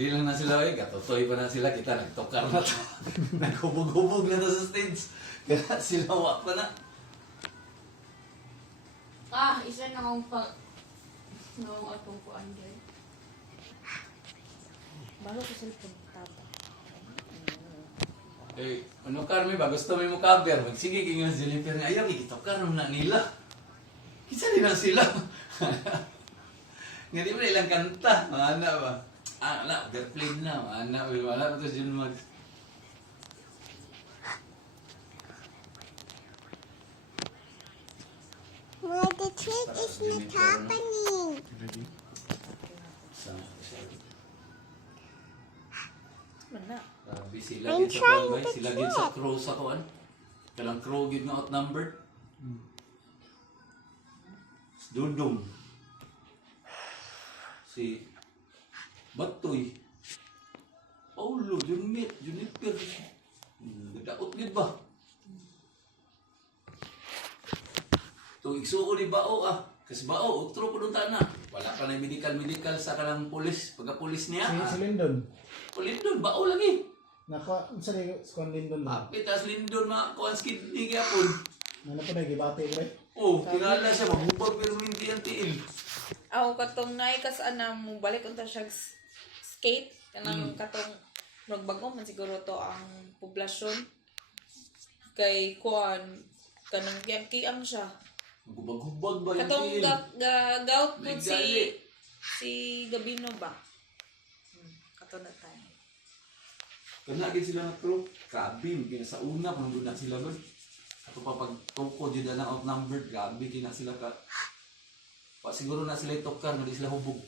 Hindi lang na sila katotoy pa na sila, kita nagtokar na to. Naghubog-hubog na to sa stage. Kaya sila wa pa na. Isa na akong noong atong kuan din. Bago ko cellphone, tata. Ano Carmi ba? Gusto mo cover? Magsige kayo nga Jennifer nga, ayaw, ikitokar na nila. Kisa din na sila. Nga di ba ilang kanta? Mga anak ba? Wala, airplane na. Mga anak, wala pa ito dyan mag... Well, the trick is not happening. Ready? Mana? Grabe sila I'm din sa trying Bombay. to Sila din sa check. crew sa kuan. Kalang crew yun nga outnumbered. Dudong. Si Batoy. Paulo, Junmit, Juniper. Nagdaot gid ba? Ito, igsuko ni Bao Kasi Bao, utro ko doon na. Wala pa na medical sa kanang pulis. Pagka-pulis niya. Si Lindon. Lindon, Bao lagi. Sa Skon Lindon ba? Apit as Lindon, mga kuhan skidney kaya po. Ano po na, gibati ko rin. Kilala siya, maghubag pero hindi ang tiil. Ako katong naikas mo balik unta siya skate kanang katong magbago man siguro to ang poblasyon kay kuan kanang kiam siya Maghubag-hubag ba yung katong tiil? gout po May si gali. Gabino ba katong na tayo Kanagin sila na crew. Grabe, sa una, kung nandun na sila doon. Ato pa pag tuko, dyan na outnumbered. Grabe, di na sila ka... siguro na sila itokar, hindi sila hubog.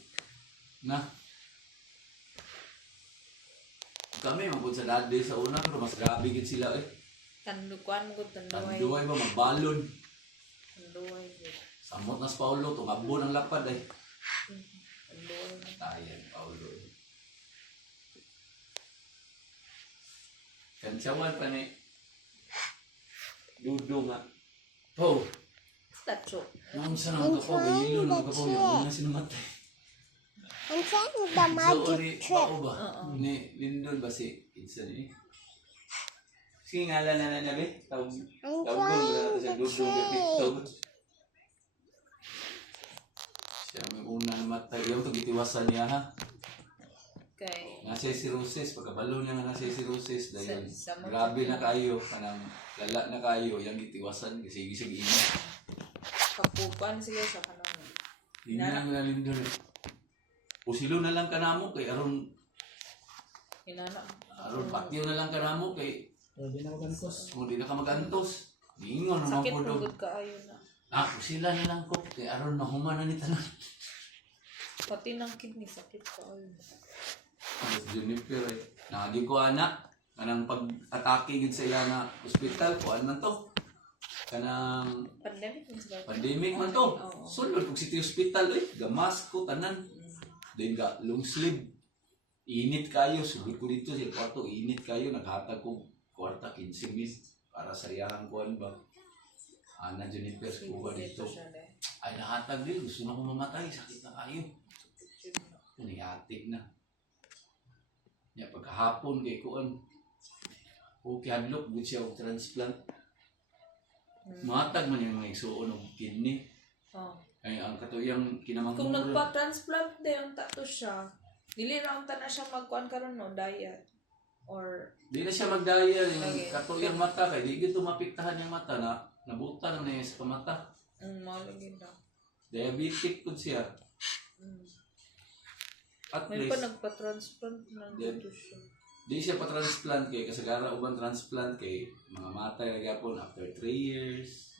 Na? Kami, mabod sa dati sa una, pero mas grabe gid sila tandukuan mo tanduay Tanduay ba, magbalon. tanduay Samot na sa Paulo, tungabo ng lapad tanduay Tayan, Paulo. Kansyawan pa ni Dudo nga. statue Nung sa nang kapaw, hilo nang kapaw niya. Muna sinumatay. I'm trying the So, magic ori, trick. bao ba? Ni Lindon ba si Itza ni? Sige, ngalan na nabi. Tawag I'm ko trying na the sa Dudo nga trick. TikTok. Siya may una namatay. Yung tagitiwasan niya ha. kay Nasa si Roses, pagkabalo niya nga nasa si Roses, dahil Sa mo- grabe na kayo, kanang lala na kayo, yung itiwasan, kasi gisig ina. kapupan siya sa kanang Hindi na nga Lindon. Pusilo na lang kanamo kay aron inana patio na lang kanamo kay Pwede na magantos. kung di na ka magantos. Gingon naman sakit po daw. pugod kaayo na Pusila na lang ko kay aron mahuman na ni tanan. pati ng kidney sakit kaayo Juniper nagi ko anak kanang pag-atake gid sa iya na ospital ko man to. Kanang pandemic man to. Oo. Sulod kog city hospital gamas ko tanan. Then ga long sleeve. Init kayo, sulod ko dito sa kwarto, init kayo, naghatag ko kwarta 15 minutes para sa iyahang kuan ba. Ana Juniper ko ba dito. Ay nahatag din, gusto na ko mamatay, sakit na kayo. Nihatik na. Ya pagkahapon kay kuan. Okay hadlok gud siya og transplant. Matag man yung mga igsuon og kidney. Oh. Ay ang katuyang kinamangkuran. Kung nagpa-transplant din ang tato siya, dili ra unta na siya magkuan karon no diet or Di na siya magdaya yung Okay. katuyang mata kay di gito mapiktahan yung mata na nabutan na niya sa mata. mao lagi na. Diabetic pud siya. At May pa least nagpa-transplant ng Then- tato siya. di siya pa transplant kay kasagara uban transplant kay mga matay na gyapon after 3 years,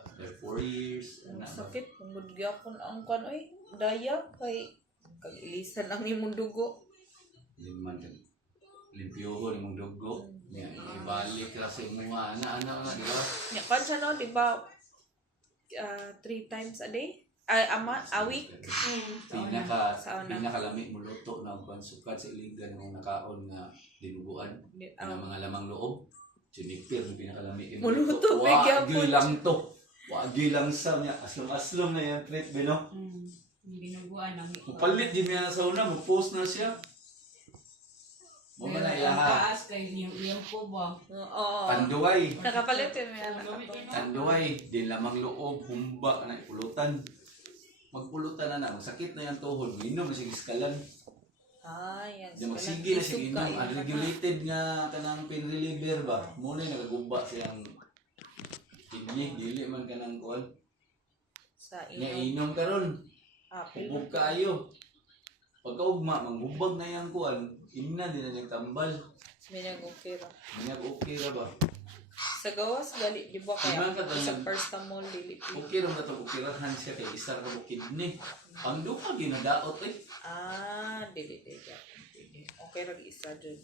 after 4 years, Ang ana ba? sakit pugod gyapon ang kuan oy daya kay kag-ilisan ang imong dugo. Liman kan limpyohon imong dugo. Nya ibalik ra sa imong ana nga di ba? Nya kan siya no di ba 3 times a day? A week? Pinaka lamig mo luto na ang sukat sa iligan ng nakaon nga dinuguan ang mga lamang loob. Junipir yung pinakalamig mo Muluto, may gyapon. Wagi lang to. Wagi lang sa niya. Aslom-aslom na yung trip, bino. Binuguan ang Mupalit din niya sa una, mag-post na siya. Mo man na Ang ilaha. taas kay limpo ba? Oo. Tanduay. Nakapalit yun yan. Nakatong. Tanduay. Di lamang loob. Humba na ipulutan. Magpulutan na. Masakit na yung tuhod. Minom na sige skalan. Ah, yan. Di magsige na sige inom. Unregulated nga kanang pain reliever ba? Muna yung nagaguba siyang kidney. Dili man ka ng kuwan. Sa Nga inom. inom ka ron. Apple. Hubog kaayo. Pagkaugma, manghubag na yung kuwan. Ina din na nagtambal. Minag okay ra. Minag okay ra ba? Sa gawas, gali, di ba kaya? Iman ka to Sa nag- paracetamol, dili. Okay rin na ito. Ukirahan siya kay isa ka mo kidney. Ang duka, ginadaot eh. Ah, dili. Okay ra isa dun.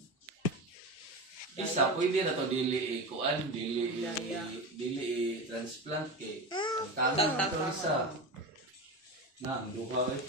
Isa, pwede na to dili kuan, dili Daya. transplant kay ang tangan to isa. Na ang duha eh.